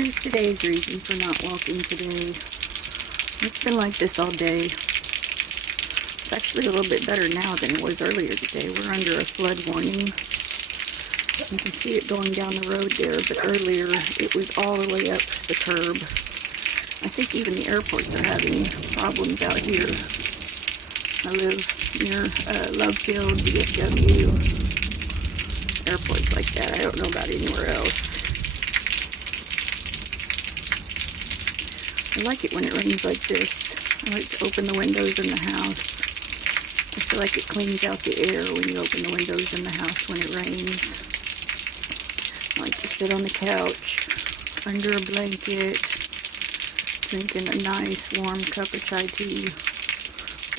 Here's today's reason for not walking today. It's been like this all day. It's actually a little bit better now than it was earlier today. We're under a flood warning. You can see it going down the road there, but earlier it was all the way up the curb. I think even the airports are having problems out here. I live near Love Field, DFW, airports like that. I don't know about anywhere else. I like it when it rains like this. I like to open the windows in the house. I feel like it cleans out the air when you open the windows in the house when it rains. I like to sit on the couch, under a blanket, drinking a nice warm cup of chai tea.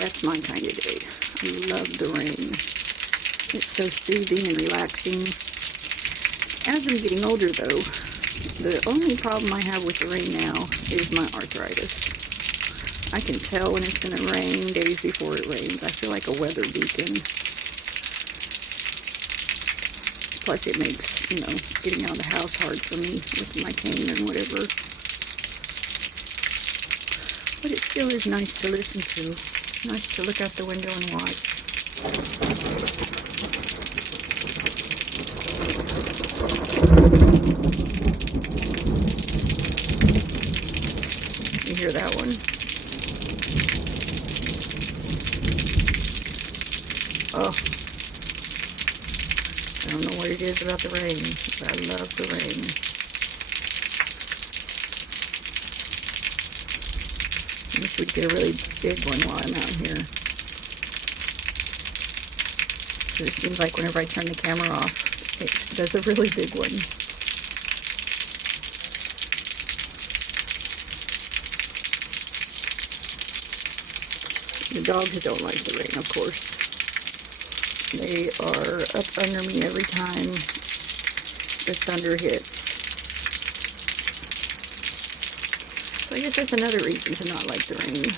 That's my kind of day. I love the rain. It's so soothing and relaxing. As I'm getting older though, the only problem I have with the rain now is my arthritis. I can tell when it's going to rain days before it rains. I feel like a weather beacon. Plus it makes, getting out of the house hard for me with my cane and whatever. But it still is nice to listen to. Nice to look out the window and watch. You hear that one? Oh, I don't know what it is about the rain, but I love the rain. I wish we'd get a really big one while I'm out here. So it seems like whenever I turn the camera off, it does a really big one. The dogs don't like the rain, of course. They are up under me every time the thunder hits. So I guess that's another reason to not like the rain.